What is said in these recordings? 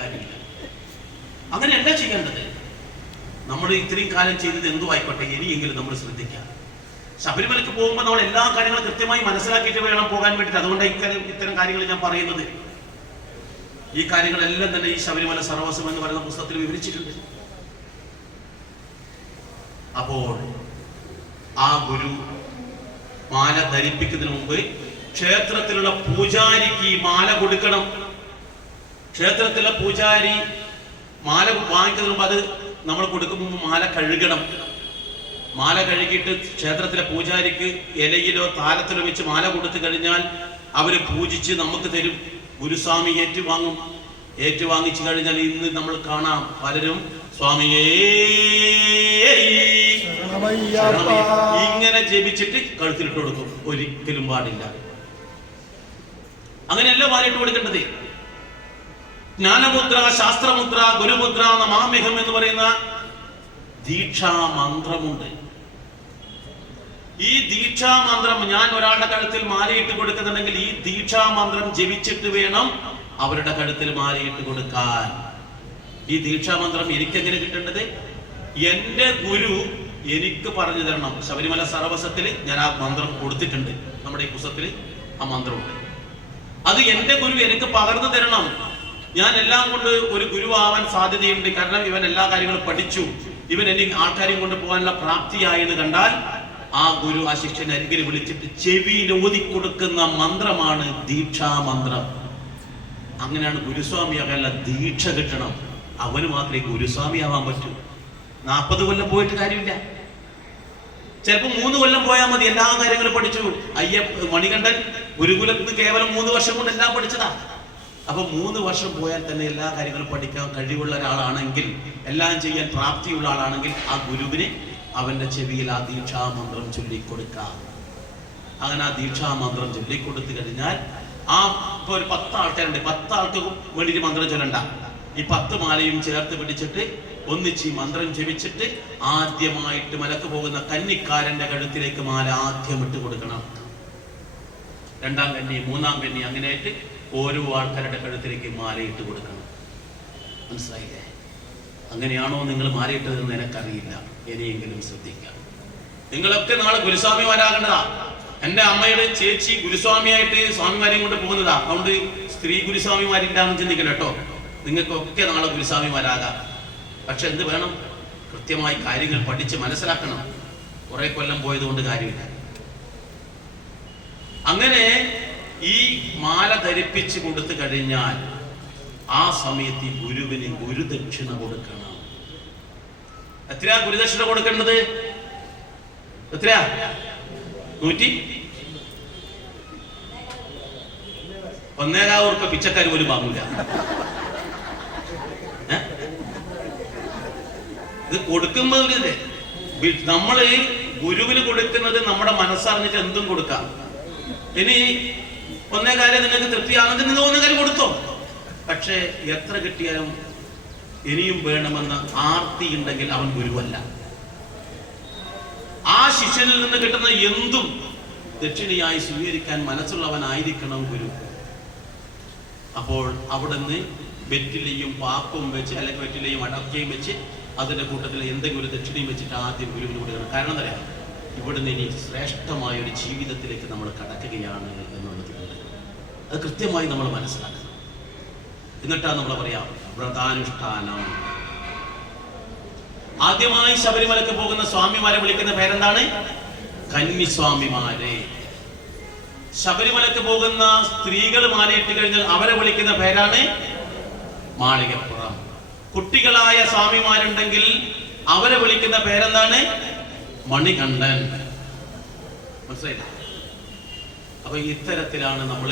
കാര്യമില്ല. അങ്ങനെയല്ല ചെയ്യേണ്ടത്. നമ്മൾ ഇത്രയും കാലം ചെയ്തത് എന്തോ ആയിക്കോട്ടെ, ഇനിയെങ്കിലും നമ്മൾ ശ്രദ്ധിക്കാം. ശബരിമലയ്ക്ക് പോകുമ്പോൾ നമ്മൾ എല്ലാ കാര്യങ്ങളും കൃത്യമായി മനസ്സിലാക്കിയിട്ട് വേണം പോകാൻ വേണ്ടിയിട്ട്. അതുകൊണ്ട് ഇത്തരം കാര്യങ്ങൾ ഞാൻ പറയുന്നത്. ഈ കാര്യങ്ങളെല്ലാം തന്നെ ഈ ശബരിമല സർവസ്വം എന്ന് പറയുന്ന പുസ്തകത്തിൽ വിവരിച്ചിട്ടുണ്ട്. അപ്പോൾ ആ ഗുരു മാല ധരിപ്പിക്കുന്നതിന് മുമ്പ് ക്ഷേത്രത്തിലുള്ള പൂജാരിക്ക് മാല കൊടുക്കണം. ക്ഷേത്രത്തിലുള്ള പൂജാരി മാല വാങ്ങിക്കുന്നതിന് മുമ്പ് അത് നമ്മൾ കൊടുക്കുമ്പോൾ മാല കഴുകണം. മാല കഴുകിയിട്ട് ക്ഷേത്രത്തിലെ പൂജാരിക്ക് ഇലയിലോ താലത്തിലോ വെച്ച് മാല കൊടുത്തു കഴിഞ്ഞാൽ അവര് പൂജിച്ച് നമുക്ക് തരും. ഗുരുസ്വാമി ഏറ്റുവാങ്ങും. ഏറ്റുവാങ്ങിച്ചു കഴിഞ്ഞാൽ ഇന്ന് നമ്മൾ കാണാം പലരും സ്വാമിയേ ഇങ്ങനെ ജപിച്ചിട്ട് കഴുത്തിലിട്ട് കൊടുക്കും. ഒരിക്കലും പാടില്ല. അങ്ങനെയല്ല മാലയിട്ട് കൊടുക്കേണ്ടത്. ജ്ഞാനമുദ്ര, ശാസ്ത്രമുദ്ര, ഗുരുമുദ്ര, നമാമ്യഹം എന്ന് പറയുന്ന ദീക്ഷാമന്ത്രമുണ്ട്. ഈ ദീക്ഷാമന്ത്രം ഞാൻ ഒരാളുടെ കഴുത്തിൽ മാലയിട്ട് കൊടുക്കുന്നുണ്ടെങ്കിൽ ഈ ദീക്ഷാമന്ത്രം ജപിച്ചിട്ട് വേണം അവരുടെ കഴുത്തിൽ മാലയിട്ട് കൊടുക്കാൻ. ഈ ദീക്ഷാമന്ത്രം എനിക്കെങ്ങനെ കിട്ടേണ്ടത്? എന്റെ ഗുരു എനിക്ക് പറഞ്ഞു തരണം. ശബരിമല സർവസ്വത്തിൽ ഞാൻ ആ മന്ത്രം കൊടുത്തിട്ടുണ്ട്. നമ്മുടെ ഈ പുസ്തകത്തിൽ ആ മന്ത്രമുണ്ട്. അത് എന്റെ ഗുരു എനിക്ക് പകർന്നു തരണം. ഞാൻ എല്ലാം കൊണ്ട് ഒരു ഗുരു ആവാൻ സാധ്യതയുണ്ട്. കാരണം ഇവൻ എല്ലാ കാര്യങ്ങളും പഠിച്ചു, ഇവൻ എനിക്ക് ആൾക്കാരെയും കൊണ്ട് പോകാനുള്ള പ്രാപ്തിയായെന്ന് കണ്ടാൽ ആ ഗുരു ആ ശിഷ്യനെ അരികിൽ വിളിച്ചിട്ട് ചെവിയിൽ ഓതിക്കൊടുക്കുന്ന മന്ത്രമാണ് ദീക്ഷാമന്ത്രം. അങ്ങനെയാണ് ഗുരുസ്വാമിയാകാനുള്ള ദീക്ഷ കിട്ടണം. അവന് മാത്രമേ ഗുരുസ്വാമി ആവാൻ പറ്റൂ. 40 കൊല്ലം പോയിട്ട് കാര്യമില്ല. ചിലപ്പോ 3 കൊല്ലം പോയാൽ മതി. എല്ലാ കാര്യങ്ങളും പഠിച്ചു. മണികണ്ഠൻ ഗുരുകുലത്ത് കേവലം 3 വർഷം കൊണ്ട് എല്ലാം പഠിച്ചതാ. അപ്പൊ 3 വർഷം പോയാൽ തന്നെ എല്ലാ കാര്യങ്ങളും പഠിക്കാൻ കഴിവുള്ള ഒരാളാണെങ്കിൽ, എല്ലാം ചെയ്യാൻ പ്രാപ്തിയുള്ള ആളാണെങ്കിൽ ആ ഗുരുവിന് അവന്റെ ചെവിയിൽ ആ ദീക്ഷാമന്ത്രം ചൊല്ലിക്കൊടുക്കാം. അങ്ങനെ ആ ദീക്ഷാമന്ത്രം ചൊല്ലിക്കൊടുത്തു കഴിഞ്ഞാൽ ഇപ്പൊ ഒരു 10 ആൾക്കാരുണ്ട്. 10 ആൾക്ക് വേണ്ടിയിട്ട് മന്ത്രം ചൊല്ലണ്ട. ഈ 10 മാലയും ചേർത്ത് പിടിച്ചിട്ട് ഒന്നിച്ച് ഈ മന്ത്രം ജപിച്ചിട്ട് ആദ്യമായിട്ട് മലക്ക് പോകുന്ന കന്നിക്കാരന്റെ കഴുത്തിലേക്ക് മാല ആദ്യം ഇട്ട് കൊടുക്കണം. 2ാം കന്നി, 3ാം കന്നി, അങ്ങനെയായിട്ട് ഓരോ ആൾക്കാരുടെ കഴുത്തിലേക്ക് മാലയിട്ട് കൊടുക്കണം. മനസ്സിലായില്ലേ? അങ്ങനെയാണോ നിങ്ങൾ മാലയിട്ടതെന്ന് എനിക്കറിയില്ല. ഇനിയെങ്കിലും ശ്രദ്ധിക്കാം. നിങ്ങളൊക്കെ നാളെ ഗുരുസ്വാമിമാരാകേണ്ടതാ. എന്റെ അമ്മയുടെ ചേച്ചി ഗുരുസ്വാമിയായിട്ട് സ്വാമിമാരെയും കൊണ്ട് പോകുന്നതാ. അതുകൊണ്ട് സ്ത്രീ ഗുരുസ്വാമിമാരില്ലാന്ന് ചിന്തിക്കണം കേട്ടോ. നിങ്ങൾക്കൊക്കെ നാളെ ഗുരുസ്വാമിമാരാകാം. പക്ഷെ എന്ത് വേണം? കൃത്യമായി കാര്യങ്ങൾ പഠിച്ച് മനസ്സിലാക്കണം. കുറെ കൊല്ലം പോയതുകൊണ്ട് കാര്യമില്ല. അങ്ങനെ ഈ മാല ധരിപ്പിച്ച് കൊടുത്തു കഴിഞ്ഞാൽ ആ സമയത്ത് ഈ ഗുരുവിന് ഗുരുദക്ഷിണ കൊടുക്കണം. എത്രയാ ഗുരുദക്ഷിണ കൊടുക്കേണ്ടത്? എത്രയാ? 1,000 ഉറുപ്പിക പിച്ചക്കാർ പോലും വാങ്ങൂല. ഇത് കൊടുക്കുമ്പോൾ നമ്മള് ഗുരുവിന് കൊടുക്കുന്നത് നമ്മുടെ മനസ്സറിഞ്ഞിട്ട് എന്തും കൊടുക്കാം. ഇനി 1,000 നിങ്ങൾക്ക് തൃപ്തിയാണെങ്കിൽ നിങ്ങൾ 1,000 കൊടുത്തോ. പക്ഷെ എത്ര കിട്ടിയാലും ഇനിയും വേണമെന്ന ആർത്തി ഉണ്ടെങ്കിൽ അവൻ ഗുരുവല്ല. ആ ശിഷ്യനിൽ നിന്ന് കിട്ടുന്ന എന്തും ദക്ഷിണയായി സ്വീകരിക്കാൻ മനസ്സുള്ളവനായിരിക്കണം ഗുരു. അപ്പോൾ അവിടുന്ന് വെറ്റിലയും പാപ്പും വെച്ച്, അല്ലെങ്കിൽ വെറ്റിലയും അടക്കയും വെച്ച് അതിന്റെ കൂട്ടത്തിൽ എന്തെങ്കിലും ഒരു ദക്ഷിണയും വെച്ചിട്ട് ആദ്യം ഗുരുവിന് കൊടുക്കണം. കാരണം എന്താ പറയാ, ഇവിടുന്ന് ഇനി ശ്രേഷ്ഠമായ ഒരു ജീവിതത്തിലേക്ക് നമ്മൾ കടക്കുകയാണ് എന്നുള്ളതുകൊണ്ട് അത് കൃത്യമായി നമ്മൾ മനസ്സിലാക്കണം. എന്നിട്ടാണ് നമ്മൾ പറയാം വ്രതാനുഷ്ഠാനം. ആദ്യമായി ശബരിമലക്ക് പോകുന്ന സ്വാമിമാരെ വിളിക്കുന്ന പേരെന്താണ്? കന്നിസ്വാമിമാരെ. ശബരിമലക്ക് പോകുന്ന സ്ത്രീകൾ മാലയിട്ട് കഴിഞ്ഞാൽ അവരെ വിളിക്കുന്ന പേരാണ് മാളികപ്പുറം. കുട്ടികളായ സ്വാമിമാരുണ്ടെങ്കിൽ അവരെ വിളിക്കുന്ന പേരെന്താണ്? മണികണ്ഠൻ. മനസ്സിലായില്ല? അപ്പൊ ഇത്തരത്തിലാണ് നമ്മൾ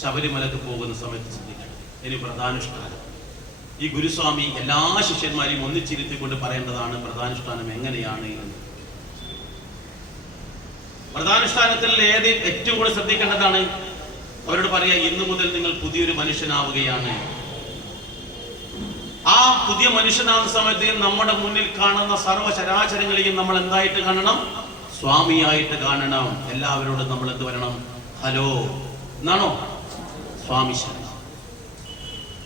ശബരിമലക്ക് പോകുന്ന സമയത്ത് ശ്രദ്ധിക്കണം. ഇനി വ്രതാനുഷ്ഠാനം. ഈ ഗുരുസ്വാമി എല്ലാ ശിഷ്യന്മാരെയും ഒന്നിച്ചിരുത്തിക്കൊണ്ട് പറയേണ്ടതാണ് വ്രതാനുഷ്ഠാനം എങ്ങനെയാണ് എന്ന്. വ്രതാനുഷ്ഠാനത്തിൽ ഏറ്റവും കൂടുതൽ ശ്രദ്ധിക്കേണ്ടതാണ്? അവരോട് പറയാ, ഇന്നു മുതൽ നിങ്ങൾ പുതിയൊരു മനുഷ്യനാവുകയാണ്. ആ പുതിയ മനുഷ്യനാവുന്ന സമയത്ത് നമ്മുടെ മുന്നിൽ കാണുന്ന സർവ്വചരാചരങ്ങളെയും നമ്മൾ എന്തായിട്ട് കാണണം? സ്വാമിയായിട്ട് കാണണം. എല്ലാവരോടും നമ്മൾ എന്ത് വരണം? ഹലോ എന്നാണോ? സ്വാമി ശരണം.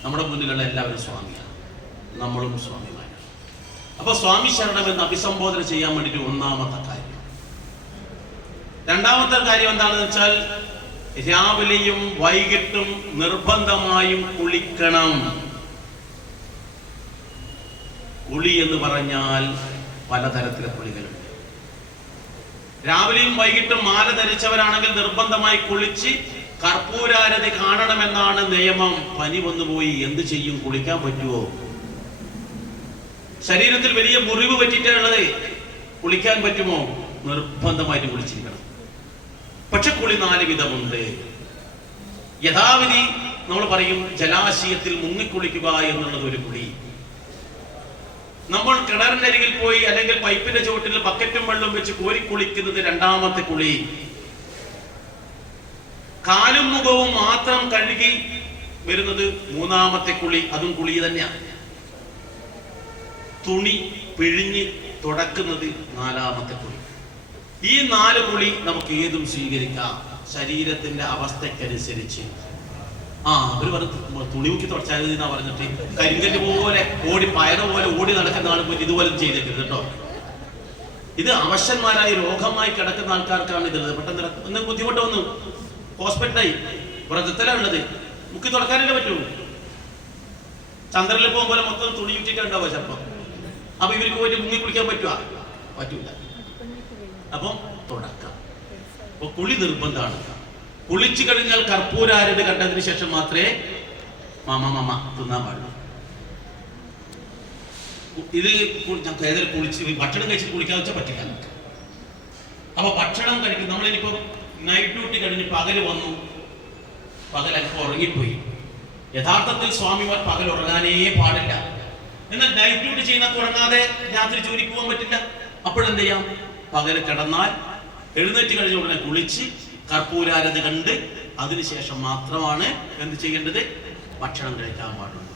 നമ്മുടെ മുന്നിലുള്ള എല്ലാവരും സ്വാമിയാണ്, നമ്മളും സ്വാമിമാരാണ്. അപ്പൊ സ്വാമി ശരണം എന്ന് അഭിസംബോധന ചെയ്യാൻ വേണ്ടിയിട്ട് ഒന്നാമത്തെ കാര്യം. രണ്ടാമത്തെ കാര്യം എന്താണെന്ന് വെച്ചാൽ രാവിലെയും വൈകിട്ടും നിർബന്ധമായും കുളിക്കണം. കുളി എന്ന് പറഞ്ഞാൽ പലതരത്തിലെ കുളികളുണ്ട്. രാവിലെയും വൈകിട്ടും മാല ധരിച്ചവരാണെങ്കിൽ നിർബന്ധമായി കുളിച്ച് കർപ്പൂരാരതി കാണണമെന്നാണ് നിയമം. പനി വന്നുപോയി, എന്ത് ചെയ്യും? കുളിക്കാൻ പറ്റുമോ? ശരീരത്തിൽ വലിയ മുറിവ് പറ്റിയിട്ടുള്ളത്, കുളിക്കാൻ പറ്റുമോ? നിർബന്ധമായിട്ട് കുളിച്ചിരിക്കണം. പക്ഷെ കുളി 4 വിധമുണ്ട്. യഥാവിധി നമ്മൾ പറയും ജലാശയത്തിൽ മുങ്ങിക്കുളിക്കുക എന്നുള്ളത് ഒരു കുളി. നമ്മൾ കിണറിന്റെ അരികിൽ പോയി അല്ലെങ്കിൽ പൈപ്പിന്റെ ചുവട്ടിൽ ബക്കറ്റും വെള്ളം വെച്ച് കോരി കുളിക്കുന്നത് രണ്ടാമത്തെ കുളി. കാലും മുഖവും മാത്രം കഴുകി വരുന്നത് മൂന്നാമത്തെ കുളി, അതും കുളി തന്നെയാണ്. തുണി പിഴിഞ്ഞ് തുടക്കുന്നത് 4ാമത്തെ കുളി. ഈ 4 കുളി നമുക്ക് ഏതും സ്വീകരിക്കാം, ശരീരത്തിന്റെ അവസ്ഥക്കനുസരിച്ച്. അവര് പറഞ്ഞു തുണി മുക്കി തുടച്ചാൽ എന്നാ പറഞ്ഞിട്ട് കരിങ്കല്ല് പോലെ ഓടി പയറ് പോലെ ഓടി നടക്കുന്ന ആൾ പോയി ഇതുപോലെ ചെയ്തേക്കരുത് കേട്ടോ. ഇത് അവശന്മാരായി രോഗമായി കിടക്കുന്ന ആൾക്കാർക്കാണ് ഇതുള്ളത്. പെട്ടെന്ന് ഒന്ന് ബുദ്ധിമുട്ട് വന്നു, ഹോസ്പിറ്റലായി, വ്രതത്തിലാണുള്ളത്, മുക്കി തുടക്കാനല്ലേ പറ്റുള്ളൂ. ചന്ദ്രനിൽ പോകുമ്പോൾ മൊത്തം തുണി ചുറ്റിട്ടുണ്ടാവുക ചിലപ്പോ. അപ്പൊ ഇവർക്ക് പോയിട്ട് മുങ്ങി കുളിക്കാൻ പറ്റൂല. അപ്പം തുടക്കം. അപ്പൊ കുളി നിർബന്ധമാണ്. കുളിച്ചു കഴിഞ്ഞാൽ കർപ്പൂരാരതി കണ്ടതിന് ശേഷം മാത്രമേ മാമ തിന്നാൻ പാടുള്ളൂ. ഇത് കുളിച്ച് ഭക്ഷണം കഴിച്ച് കുളിക്കാന്ന് വെച്ചാൽ പറ്റില്ല. അപ്പൊ ഭക്ഷണം കഴിക്കും. നമ്മളിനിപ്പോ നൈറ്റ് ഡ്യൂട്ടി കഴിഞ്ഞ് പകല് വന്നു, പകൽ അല്പം ഉറങ്ങിപ്പോയി. യഥാർത്ഥത്തിൽ സ്വാമിമാർ പകൽ ഉറങ്ങാനേ പാടില്ല. എന്നാൽ നൈറ്റ് ഡ്യൂട്ടി ചെയ്യുന്ന ഉറങ്ങാതെ രാത്രി ജോലിക്ക് പോകാൻ പറ്റില്ല. അപ്പോഴെന്ത് ചെയ്യാം? പകൽ കിടന്നാൽ എഴുന്നേറ്റ് കഴിഞ്ഞ ഉടനെ കുളിച്ച് കർപ്പൂരാരതി കണ്ട് അതിനുശേഷം മാത്രമാണ് എന്ത് ചെയ്യേണ്ടത്? ഭക്ഷണം കഴിക്കാൻ പാടുള്ളൂ.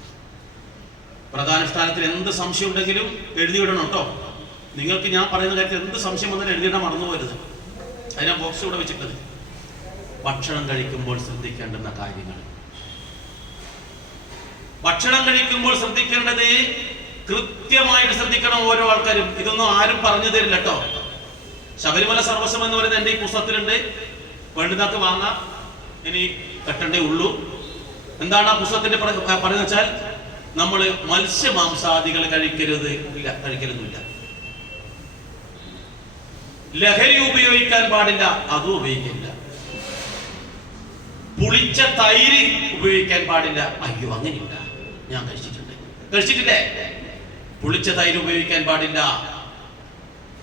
പ്രധാനുഷ്ഠാനത്തിൽ എന്ത് സംശയം ഉണ്ടെങ്കിലും എഴുതിവിടണം കേട്ടോ. നിങ്ങൾക്ക് ഞാൻ പറയുന്ന കാര്യത്തിൽ എന്ത് സംശയം വന്നാലും എഴുതിയിടാൻ മറന്നു പോകരുത്. അതിനാ ബോക്സ് ഇവിടെ വെച്ചിട്ടത്. ഭക്ഷണം കഴിക്കുമ്പോൾ ശ്രദ്ധിക്കേണ്ടുന്ന കാര്യങ്ങൾ. ഭക്ഷണം കഴിക്കുമ്പോൾ ശ്രദ്ധിക്കേണ്ടത് കൃത്യമായിട്ട് ശ്രദ്ധിക്കണം ഓരോ ആൾക്കാരും. ഇതൊന്നും ആരും പറഞ്ഞു തരില്ല കേട്ടോ. ശബരിമല സർവസ്വം എന്ന് പറയുന്നത് എൻ്റെ ഈ പുസ്തകത്തിലുണ്ട്, വേണ്ടുന്നൊക്കെ വാങ്ങാം, ഇനി കെട്ടണ്ടേ ഉള്ളൂ. എന്താണ് ആ പുസ്തകത്തിന്റെ പറയുന്നത് വെച്ചാൽ നമ്മൾ മത്സ്യമാംസാദികൾ കഴിക്കരുതൊന്നുമില്ല. ലഹരി ഉപയോഗിക്കാൻ പാടില്ല, അതും ഉപയോഗിക്കില്ല. പുളിച്ച തൈര് ഉപയോഗിക്കാൻ പാടില്ല. അയ്യോ അങ്ങനെയില്ല, ഞാൻ കഴിച്ചിട്ടില്ലേ? പുളിച്ച തൈര് ഉപയോഗിക്കാൻ പാടില്ല.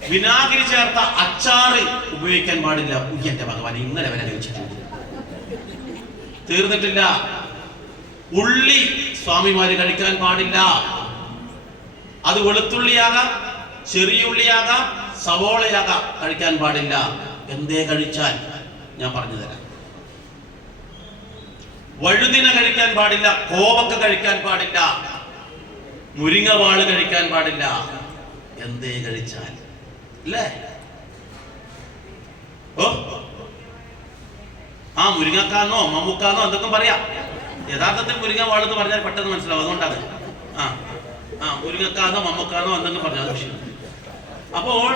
വിനാഗിരി ചേർത്ത അച്ചാറ് ഉപയോഗിക്കാൻ പാടില്ല. എന്റെ ഭഗവാൻ, ഇന്നലെ വരെ കഴിച്ചിട്ടുണ്ട്, തീർന്നിട്ടില്ല. ഉള്ളി സ്വാമിമാര് കഴിക്കാൻ പാടില്ല. അത് വെളുത്തുള്ളിയാകാം, ചെറിയ ഉള്ളിയാകാം, സവോളയാകാം, കഴിക്കാൻ പാടില്ല. എന്തേ കഴിച്ചാൽ ഞാൻ പറഞ്ഞു തരാം. വഴുതിന കഴിക്കാൻ പാടില്ല, കോവക്ക കഴിക്കാൻ പാടില്ല, മുരിങ്ങവാള് കഴിക്കാൻ പാടില്ല. എന്തേ കഴിച്ചാൽ അല്ലേ? മുരിങ്ങക്കാന്നോ മമ്മൂക്കാന്നോ എന്തൊക്കെ പറയാം. യഥാർത്ഥത്തിൽ മുരിങ്ങവാള് എന്ന് പറഞ്ഞാൽ പെട്ടെന്ന് മനസ്സിലാവും. അതുകൊണ്ടാണ് മുരിങ്ങക്കാന്നോ മമ്മൂക്കാന്നോ എന്തെങ്കിലും പറഞ്ഞാൽ വിഷയം. അപ്പോൾ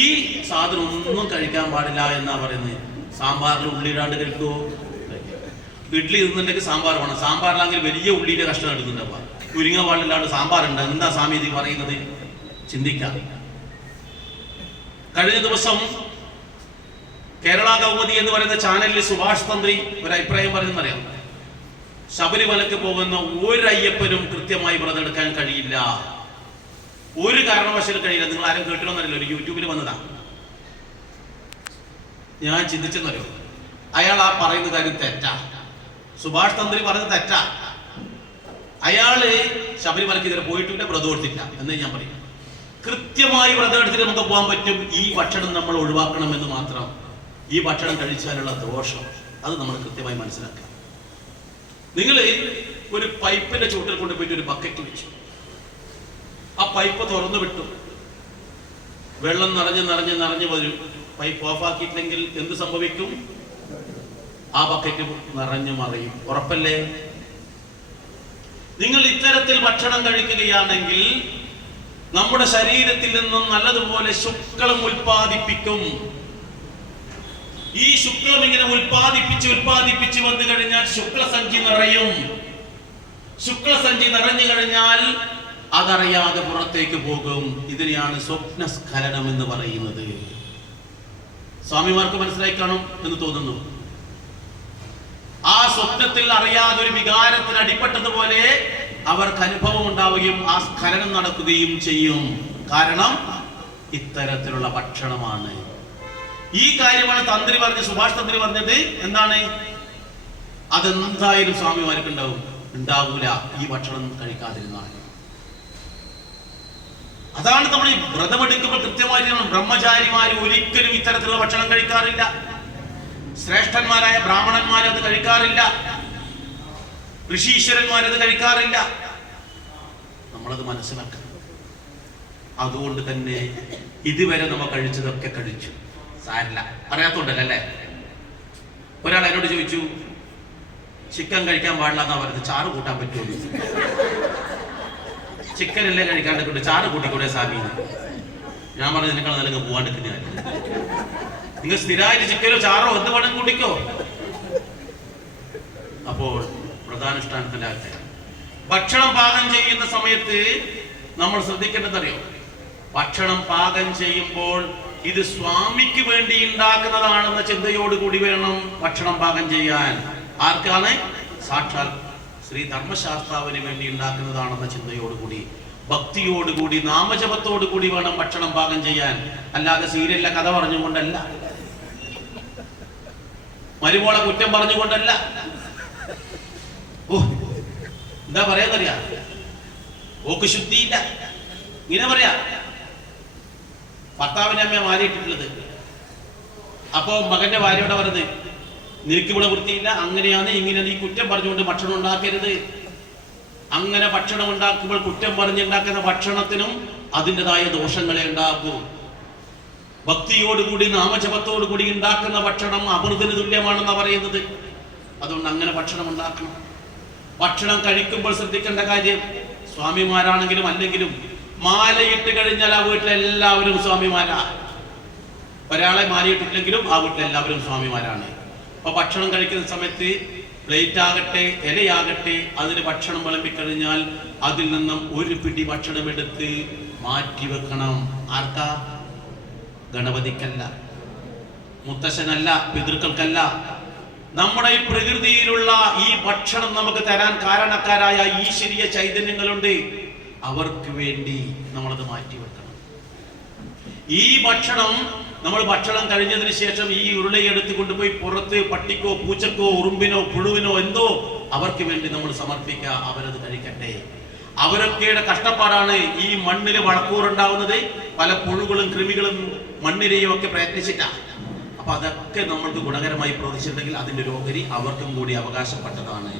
ഈ സാധനം ഒന്നും കഴിക്കാൻ പാടില്ല എന്നാ പറയുന്നത്. സാമ്പാറിൽ ഉള്ളി ഇടാണ്ട് കഴിക്കുമോ? ഇഡ്ഡലി തിന്നുണ്ടെങ്കിൽ സാമ്പാർ വേണം. സാമ്പാറിലാണെങ്കിൽ വലിയ ഉള്ളിയുടെ കഷ്ണം എടുക്കുന്നുണ്ടാവുക. മുരിങ്ങവാളില്ലാണ്ട് സാമ്പാറുണ്ട്. എന്താ സ്വാമി ഇത് പറയുന്നത്? ചിന്തിക്കാം. കഴിഞ്ഞ ദിവസം കേരള കൗമുദി എന്ന് പറയുന്ന ചാനലിൽ സുഭാഷ് തന്ത്രി ഒരു അഭിപ്രായം പറയുന്നറിയാം. ശബരിമലക്ക് പോകുന്ന ഒരു അയ്യപ്പനും കൃത്യമായി വ്രതം എടുക്കാൻ കഴിയില്ല, ഒരു കാരണവശാലും കഴിയില്ല. നിങ്ങൾ ആരും കേട്ടില്ലെന്നറിയില്ല, ഒരു യൂട്യൂബിൽ വന്നതാ. ഞാൻ ചിന്തിച്ചെന്നറിയോ, അയാൾ ആ പറയുന്ന കാര്യം തെറ്റാ. സുഭാഷ് തന്ത്രി പറയുന്നത് തെറ്റാ. അയാള് ശബരിമലക്ക് ഇതുവരെ പോയിട്ടില്ല, വ്രതം എടുത്തില്ല എന്ന് ഞാൻ പറയും. കൃത്യമായി വ്രതം എടുത്തിട്ട് നമുക്ക് പോകാൻ പറ്റും. ഈ ഭക്ഷണം നമ്മൾ ഒഴിവാക്കണമെന്ന് മാത്രം. ഈ ഭക്ഷണം കഴിച്ചാലുള്ള ദോഷം അത് നമ്മൾ കൃത്യമായി മനസ്സിലാക്കാം. നിങ്ങൾ ഒരു പൈപ്പിന്റെ ചുവട്ടിൽ കൊണ്ടുപോയിട്ട് ഒരു ബക്കറ്റ് വെച്ചു, ആ പൈപ്പ് തുറന്നു വിട്ടു, വെള്ളം നിറഞ്ഞ് വരും. പൈപ്പ് ഓഫാക്കിയിട്ടില്ലെങ്കിൽ എന്ത് സംഭവിക്കും? ആ ബക്കറ്റ് നിറഞ്ഞു മറിയും. ഉറപ്പല്ലേ? ഇത്തരത്തിൽ ഭക്ഷണം കഴിക്കുകയാണെങ്കിൽ നമ്മുടെ ശരീരത്തിൽ നിന്നും നല്ലതുപോലെ ശുക്ലം ഉൽപ്പാദിപ്പിക്കും. ഈ ശുക്ലം ഇങ്ങനെ ഉൽപ്പാദിപ്പിച്ച് വന്നു കഴിഞ്ഞാൽ ശുക്ലസഞ്ചി നിറയും. ശുക്ലസഞ്ചി നിറഞ്ഞു കഴിഞ്ഞാൽ അതറിയാതെ പുറത്തേക്ക് പോകും. ഇതിനെയാണ് സ്വപ്നസ്ഖലനം എന്ന് പറയുന്നത്. സ്വാമിമാർക്ക് മനസ്സിലായി കാണും എന്ന് തോന്നുന്നു. ആ സ്വപ്നത്തിൽ അറിയാതെ ഒരു വികാരത്തിന് അടിപ്പെട്ടതുപോലെ അവർക്ക് അനുഭവം ഉണ്ടാവുകയും ആ സ്ഖലനം നടക്കുകയും ചെയ്യും. കാരണം ഇത്തരത്തിലുള്ള ഭക്ഷണമാണ്. ഈ കാര്യമാണ് തന്ത്രി പറഞ്ഞ സുഭാഷ് തന്ത്രി പറഞ്ഞത്. എന്താണ്? അതെന്തായാലും സ്വാമിമാർക്ക് ഉണ്ടാവൂല ഈ ഭക്ഷണം കഴിക്കാതിരുന്നാൽ. അതാണ് നമ്മൾ ഈ വ്രതമെടുക്കുമ്പോൾ കൃത്യമായിട്ട് ബ്രഹ്മചാരിമാർ ഒരിക്കലും ഇത്തരത്തിലുള്ള ഭക്ഷണം കഴിക്കാറില്ല. ശ്രേഷ്ഠന്മാരായ ബ്രാഹ്മണന്മാർ അത് കഴിക്കാറില്ല. ഋഷീശ്വരന്മാരത് കഴിക്കാറില്ല. നമ്മളത് മനസ്സിലാക്കണം. അതുകൊണ്ട് തന്നെ ഇതുവരെ നമ്മൾ കഴിച്ചതൊക്കെ കഴിച്ചു. സാരില്ല, അറിയാത്തോണ്ടല്ലേ അല്ലേ? ഒരാൾ എന്നോട് ചോദിച്ചു, ചിക്കൻ കഴിക്കാൻ പാടില്ല എന്നാ പറയുന്നത്, ചാറ് കൂട്ടാൻ പറ്റുമോ? ചിക്കൻ അല്ലേ കഴിക്കാണ്ട് ചാറ് കൂട്ടിക്കൂടെ സാമീന്ന്. ഞാൻ പറഞ്ഞു, നിനക്കാൾ നല്ല പോവാണ്ടിരിക്കുന്ന കാര്യം. നിങ്ങൾ സ്ഥിരമായിട്ട് ചിക്കനോ ചാറോ എന്ത് വേണം കൂട്ടിക്കോ. അപ്പോൾ പ്രധാനുഷ്ഠാനത്തിന്റെ അകത്ത് ഭക്ഷണം പാകം ചെയ്യുന്ന സമയത്ത് നമ്മൾ ശ്രദ്ധിക്കേണ്ടതറിയോ? ഭക്ഷണം പാകം ചെയ്യുമ്പോൾ ഇത് സ്വാമിക്ക് വേണ്ടി ഉണ്ടാക്കുന്നതാണെന്ന ചിന്തയോടുകൂടി വേണം ഭക്ഷണം പാകം ചെയ്യാൻ. ആർക്കാണ്? സാക്ഷാൽ ശ്രീ ധർമ്മശാസ്താവിന് വേണ്ടി ഉണ്ടാക്കുന്നതാണെന്ന ചിന്തയോടുകൂടി, ഭക്തിയോടുകൂടി, നാമജപത്തോടുകൂടി വേണം ഭക്ഷണം പാകം ചെയ്യാൻ. അല്ലാതെ സീരിയലിലെ കഥ പറഞ്ഞുകൊണ്ടല്ല, മരുമോളെ കുറ്റം പറഞ്ഞുകൊണ്ടല്ല. എന്താ പറയാന്നറിയാ? ഓക്ക് ശുദ്ധിയില്ല, ഇങ്ങനെ പറയാ. ഭർത്താവിന്റെ അമ്മ മാറിയിട്ടിട്ടുള്ളത്. അപ്പോ മകന്റെ ഭാര്യയോടെ പറഞ്ഞത്, നിനക്ക് ഇവിടെ വൃത്തിയില്ല, അങ്ങനെയാണ് ഇങ്ങനെ, നീ കുറ്റം പറഞ്ഞുകൊണ്ട് ഭക്ഷണം ഉണ്ടാക്കരുത്. അങ്ങനെ ഭക്ഷണം ഉണ്ടാക്കുമ്പോൾ കുറ്റം പറഞ്ഞുണ്ടാക്കുന്ന ഭക്ഷണത്തിനും അതിൻ്റെതായ ദോഷങ്ങളെ ഉണ്ടാക്കൂ. ഭക്തിയോടുകൂടി നാമജപത്തോടുകൂടി ഉണ്ടാക്കുന്ന ഭക്ഷണം അമൃതിന് തുല്യമാണെന്ന് പറയുന്നത്. അതുകൊണ്ട് അങ്ങനെ ഭക്ഷണം ഉണ്ടാക്കണം. ഭക്ഷണം കഴിക്കുമ്പോൾ ശ്രദ്ധിക്കേണ്ട കാര്യം, സ്വാമിമാരാണെങ്കിലും അല്ലെങ്കിലും മാലയിട്ട് കഴിഞ്ഞാൽ ആ വീട്ടിലെല്ലാവരും സ്വാമിമാരാ. ഒരാളെ മാലയിട്ടില്ലെങ്കിലും ആ വീട്ടിലെല്ലാവരും സ്വാമിമാരാണ്. അപ്പൊ ഭക്ഷണം കഴിക്കുന്ന സമയത്ത് പ്ലേറ്റ് ആകട്ടെ ഇലയാകട്ടെ അതിന് ഭക്ഷണം വിളമ്പിക്കഴിഞ്ഞാൽ അതിൽ നിന്നും ഒരു പിടി ഭക്ഷണം എടുത്ത് മാറ്റി വെക്കണം. ആർക്കാ? ഗണപതിക്കല്ല, മുത്തശ്ശനല്ല, പിതൃക്കൾക്കല്ല. നമ്മുടെ ഈ പ്രകൃതിയിലുള്ള ഈ ഭക്ഷണം നമുക്ക് തരാൻ കാരണക്കാരായ ഈശ്വരീയ ചൈതന്യങ്ങളുണ്ട്. അവർക്ക് വേണ്ടി നമ്മളത് മാറ്റി വെക്കണം. ഈ ഭക്ഷണം നമ്മൾ ഭക്ഷണം കഴിഞ്ഞതിന് ശേഷം ഈ ഉരുളയെടുത്ത് കൊണ്ടുപോയി പുറത്ത് പട്ടിക്കോ പൂച്ചക്കോ ഉറുമ്പിനോ പുഴുവിനോ എന്തോ അവർക്ക് വേണ്ടി നമ്മൾ സമർപ്പിക്കുക. അവരത് കഴിക്കട്ടെ. അവരൊക്കെയുടെ കഷ്ടപ്പാടാണ് ഈ മണ്ണില് വളക്കൂറുണ്ടാവുന്നത്. പല പുഴുകളും കൃമികളും മണ്ണിരെയും ഒക്കെ പ്രയത്നിച്ചിട്ടാണ്. അപ്പൊ അതൊക്കെ നമ്മൾക്ക് ഗുണകരമായി പ്രവർത്തിച്ചിട്ടുണ്ടെങ്കിൽ അതിന്റെ ഒരു ഓഹരി അവർക്കും കൂടി അവകാശപ്പെട്ടതാണ്.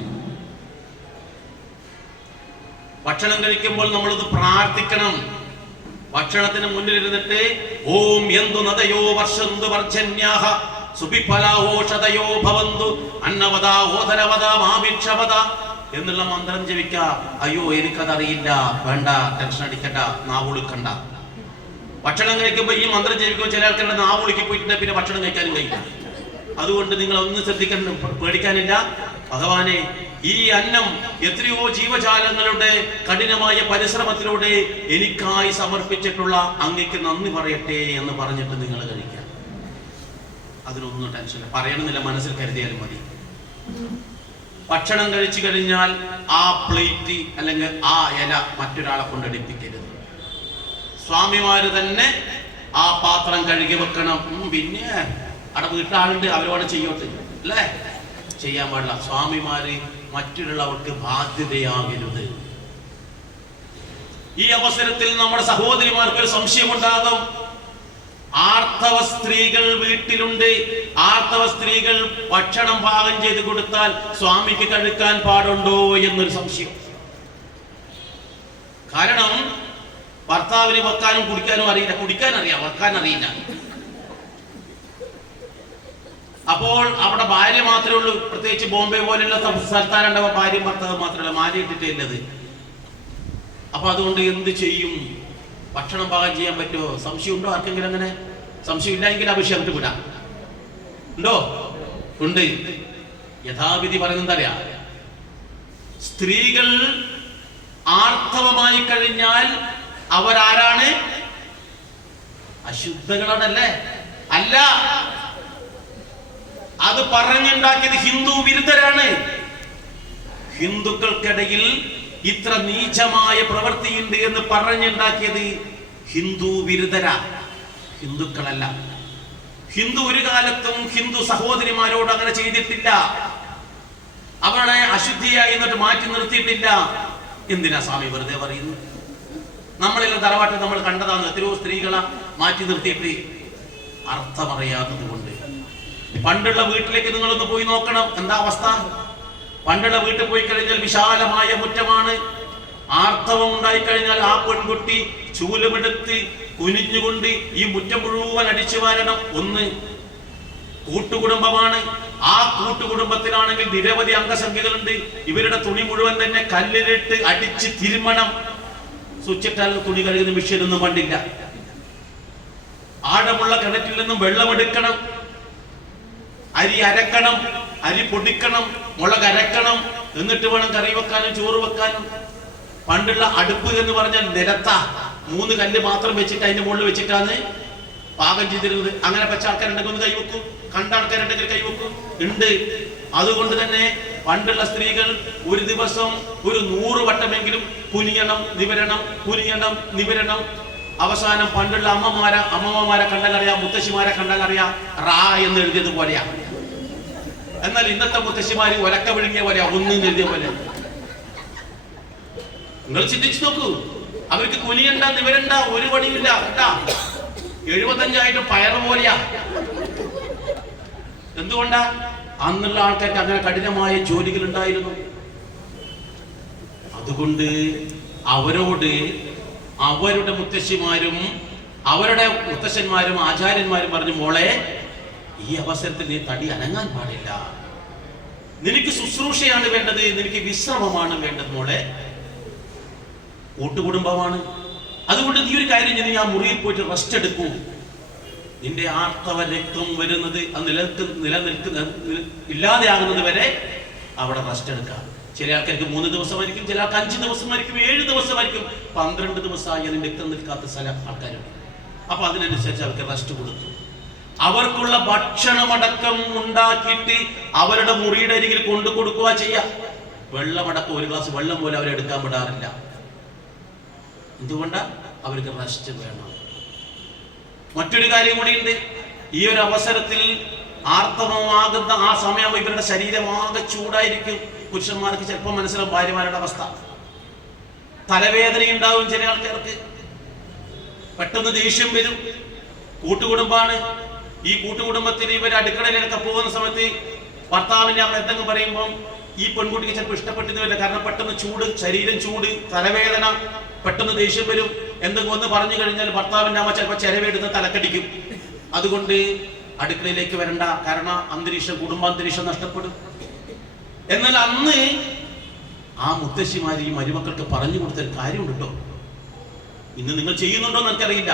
ഭക്ഷണം കഴിക്കുമ്പോൾ നമ്മളത് പ്രാർത്ഥിക്കണം. ഭക്ഷണത്തിന് മുന്നിലിരുന്നിട്ട് ഓം എന്തു നദയോ വർഷന്തു വർജന്യാഹ സുബിഫലാഹോഷതയോ ഭവന്തു അന്നവദാ ഓദരവദാ മാഭിക്ഷവദ എന്നുള്ള മന്ത്രം ജപിക്ക. അയ്യോ എനിക്കതറിയില്ല, വേണ്ട, ടെൻഷൻ അടിക്കണ്ട, നാവുളിക്കണ്ട. ഭക്ഷണം കഴിക്കുമ്പോൾ ഈ മന്ത്രം ജപിക്കുമ്പോൾ ചില ആൾക്കാരുടെ നാവുളിക്ക് പോയിട്ട് പിന്നെ ഭക്ഷണം കഴിക്കാനും കഴിയില്ല. അതുകൊണ്ട് നിങ്ങൾ ഒന്നും ശ്രദ്ധിക്കണം, പേടിക്കാനില്ല. ഭഗവാനെ, ഈ അന്നം എത്രയോ ജീവജാലങ്ങളുടെ കഠിനമായ പരിശ്രമത്തിലൂടെ എനിക്കായി സമർപ്പിച്ചിട്ടുള്ള അങ്ങേക്ക് നന്ദി പറയട്ടെ എന്ന് പറഞ്ഞിട്ട് നിങ്ങൾ കഴിക്കാം. അതിനൊന്നും ടെൻഷൻ പറയണമെന്നില്ല, മനസ്സിൽ കരുതിയാലും മതി. ഭക്ഷണം കഴിച്ചു കഴിഞ്ഞാൽ ആ പ്ലേറ്റ് അല്ലെങ്കിൽ ആ ഇല മറ്റൊരാളെ കൊണ്ടടിപ്പിക്കരുത്. സ്വാമിമാര് തന്നെ ആ പാത്രം കഴുകി വെക്കണം. പിന്നെ അവിടെ വീട്ടിലാളുണ്ട്, അവരോട് ചെയ്യോട്ടെ, അല്ലേ? ചെയ്യാൻ പാടില്ല. സ്വാമിമാര് മറ്റുള്ളവർക്ക് ബാധ്യതയാകരുത്. ഈ അവസരത്തിൽ നമ്മുടെ സഹോദരിമാർക്ക് ഒരു സംശയമുണ്ടാകും. ആർത്തവ സ്ത്രീകൾ വീട്ടിലുണ്ട്. ആർത്തവ സ്ത്രീകൾ ഭക്ഷണം പാകം ചെയ്ത് കൊടുത്താൽ സ്വാമിക്ക് കഴിക്കാൻ പാടുണ്ടോ എന്നൊരു സംശയം. കാരണം ഭർത്താവിന് വെക്കാനും കുടിക്കാനും അറിയില്ല. കുടിക്കാൻ അറിയാം, വെക്കാൻ അറിയില്ല. അപ്പോൾ അവിടെ ഭാര്യ മാത്രമേ ഉള്ളൂ. പ്രത്യേകിച്ച് ബോംബെ പോലെയുള്ള സ്ഥലത്താരുണ്ടാവുക ഭാര്യയും ഭർത്താവ് മാത്രമല്ല, മാല ഇട്ടിട്ടേ ഉള്ളത്. അപ്പൊ അതുകൊണ്ട് എന്ത് ചെയ്യും? ഭക്ഷണം പാകം ചെയ്യാൻ പറ്റുമോ? സംശയം ഉണ്ടോ ആർക്കെങ്കിലും? അങ്ങനെ സംശയം ഇല്ലെങ്കിൽ ആ വിഷയം വിട്ട് വിടാം. ഉണ്ടോ? ഉണ്ട്. യഥാവിധി പറയുന്നത് അറിയാം, സ്ത്രീകൾ ആർത്തവമായി കഴിഞ്ഞാൽ അവരാരാണ്? അശുദ്ധകളാണല്ലേ? അല്ല, അത് പറഞ്ഞുണ്ടാക്കിയത് ഹിന്ദു വിരുദ്ധരാണ്. ഹിന്ദുക്കൾക്കിടയിൽ ഇത്ര നീചമായ പ്രവൃത്തിയുണ്ട് എന്ന് പറഞ്ഞുണ്ടാക്കിയത് ഹിന്ദു വിരുദ്ധരാ, ഹിന്ദുക്കളല്ല. ഹിന്ദു ഒരു കാലത്തും ഹിന്ദു സഹോദരിമാരോട് അങ്ങനെ ചെയ്തിട്ടില്ല. അവളെ അശുദ്ധിയായി എന്നിട്ട് മാറ്റി നിർത്തിയിട്ടില്ല. എന്തിനാ സ്വാമി വെറുതെ പറയുന്നു? നമ്മളെല്ലാം തറവാട്ടിൽ നമ്മൾ കണ്ടതാണ് എത്രയോ സ്ത്രീകളെ മാറ്റി നിർത്തിയിട്ട് അർത്ഥമറിയാത്തത് കൊണ്ട്. പണ്ടുള്ള വീട്ടിലേക്ക് നിങ്ങളൊന്ന് പോയി നോക്കണം, എന്താ അവസ്ഥ? പണ്ടുള്ള വീട്ടിൽ പോയി കഴിഞ്ഞാൽ വിശാലമായ മുറ്റമാണ്. ആർത്തവം ഉണ്ടായി കഴിഞ്ഞാൽ ആ പെൺകുട്ടി ചൂലുമെടുത്ത് കുനിഞ്ഞുകൊണ്ട് ഈ മുറ്റം മുഴുവൻ അടിച്ചു വാരണം. ഒന്ന് കൂട്ടുകുടുംബമാണ്. ആ കൂട്ടുകുടുംബത്തിലാണെങ്കിൽ നിരവധി അംഗസംഖ്യകളുണ്ട്. ഇവരുടെ തുണി മുഴുവൻ തന്നെ കല്ലിലിട്ട് അടിച്ച് തിരുമണം. സ്വിച്ചിട്ടാൽ തുണി കഴുകുന്ന മെഷീനൊന്നും പണ്ടില്ല. ആഴമുള്ള കിണറ്റിൽ നിന്നും വെള്ളമെടുക്കണം, അരി അരക്കണം, അരി പൊടിക്കണം, മുളക് അരക്കണം, എന്നിട്ട് വേണം കറി വെക്കാനും ചോറ് വെക്കാനും. പണ്ടുള്ള അടുപ്പ് എന്ന് പറഞ്ഞാൽ നിരത്ത 3 കല്ല് മാത്രം വെച്ചിട്ട് അതിന്റെ മുകളിൽ വെച്ചിട്ടാണ് പാകം ചെയ്തിരുന്നത്. അങ്ങനെ വെച്ച ആൾക്കാരുണ്ടെങ്കിൽ ഒന്ന് കൈവെക്കും, കണ്ട ആൾക്കാരുണ്ടെങ്കിൽ കൈവെക്കും. ഉണ്ട്. അതുകൊണ്ട് തന്നെ പണ്ടുള്ള സ്ത്രീകൾ ഒരു ദിവസം ഒരു 100 വട്ടമെങ്കിലും കുനിയണം, നിവരണം, കുനിയണം, നിവരണം. അവസാനം പണ്ടുള്ള അമ്മമാരെ കണ്ടാലറിയാം, മുത്തശ്ശിമാരെ കണ്ടാലറിയാം, റാ എന്ന് എഴുതിയത് പോലെയാ. എന്നാൽ ഇന്നത്തെ മുത്തശ്ശിമാര് ഒലക്ക വിഴുങ്ങിയ പോലെയാ, ഒന്നും എഴുതിയ പോലെ. നിങ്ങൾ ചിന്തിച്ചു നോക്കൂ, അവർക്ക് കുനിയണ്ട, നിവരണ്ട, ഒരു പണിയില്ല. 75 പയറ് പോലെയാ. എന്തുകൊണ്ടാ? അന്നുള്ള ആൾക്കാർക്ക് അങ്ങനെ കഠിനമായ ജോലികൾ ഉണ്ടായിരുന്നു. അതുകൊണ്ട് അവരോട് അവരുടെ മുത്തശ്ശിമാരും അവരുടെ മുത്തശ്ശന്മാരും ആചാര്യന്മാരും പറഞ്ഞു, മോളെ, ഈ അവസരത്തിൽ നീ തടി അനങ്ങാൻ പാടില്ല. നിനക്ക് ശുശ്രൂഷയാണ് വേണ്ടത്, നിനക്ക് വിശ്രമമാണ് വേണ്ടത് മോളെ. കൂട്ടുകുടുംബമാണ്. അതുകൊണ്ട് നീ ഒരു കാര്യം ചെയ്ത് ആ മുറിയിൽ പോയിട്ട് റെസ്റ്റ് എടുക്കൂ. നിന്റെ ആർത്തവ രക്തം വരുന്നത് നിലനിൽക്കുന്ന ഇല്ലാതെയാകുന്നത് വരെ അവിടെ റെസ്റ്റ് എടുക്കാം. ചില ആൾക്കാർക്ക് 3 ദിവസമായിരിക്കും, ചില ആൾക്ക് 5 ദിവസമായിരിക്കും, 7 ദിവസമായിരിക്കും, 12 ദിവസമായി അതിന് രക്തം നിൽക്കാത്ത സ്ഥലം ആൾക്കാരുണ്ട്. അപ്പൊ അതിനനുസരിച്ച് അവർക്ക് റെസ്റ്റ് കൊടുത്തു. അവർക്കുള്ള ഭക്ഷണമടക്കം ഉണ്ടാക്കിയിട്ട് അവരുടെ മുറിയുടെ അരികിൽ കൊണ്ടു കൊടുക്കുക ചെയ്യാം. വെള്ളമടക്കം 1 ഗ്ലാസ് വെള്ളം പോലെ അവരെടുക്കാൻ വിടാറില്ല. എന്തുകൊണ്ടാ? അവർക്ക് റെസ്റ്റ് വേണം. മറ്റൊരു കാര്യം കൂടിയുണ്ട്. ഈ ഒരു അവസരത്തിൽ ആർത്തവമാകുന്ന ആ സമയം ഇവരുടെ ശരീരം ആകെ ചൂടായിരിക്കും. പുരുഷന്മാർക്ക് ചിലപ്പോൾ മനസ്സിലാവും ഭാര്യമാരുടെ അവസ്ഥ. തലവേദന ഉണ്ടാവും ചില ആൾക്കാർക്ക്, പെട്ടെന്ന് ദേഷ്യം വരും. കൂട്ടുകുടുംബാണ്. ഈ കൂട്ടുകുടുംബത്തിൽ ഇവർ അടുക്കളയിലൊക്കെ പോകുന്ന സമയത്ത് ഭർത്താവിനെ അവർ എന്തെങ്കിലും പറയുമ്പോൾ ഈ പെൺകുട്ടിക്ക് ചിലപ്പോൾ ഇഷ്ടപ്പെട്ടെന്ന് വരില്ല. കാരണം പെട്ടെന്ന് ചൂട്, ശരീരം ചൂട്, തലവേദന, പെട്ടെന്ന് ദേഷ്യം വരും. എന്തെങ്കിലും ഒന്ന് പറഞ്ഞു കഴിഞ്ഞാൽ ഭർത്താവിന്റെ അമ്മ ചിലപ്പോൾ ചെലവെടുത്ത് തലക്കടിക്കും. അതുകൊണ്ട് അടുക്കളയിലേക്ക് വരണ്ട, കാരണം അന്തരീക്ഷം, കുടുംബാന്തരീക്ഷം നഷ്ടപ്പെടും. എന്നാൽ അന്ന് ആ മുത്തശ്ശിമാര് ഈ മരുമക്കൾക്ക് പറഞ്ഞു കൊടുത്തൊരു കാര്യമുണ്ട് കേട്ടോ. ഇന്ന് നിങ്ങൾ ചെയ്യുന്നുണ്ടോ എന്ന് എനിക്കറിയില്ല.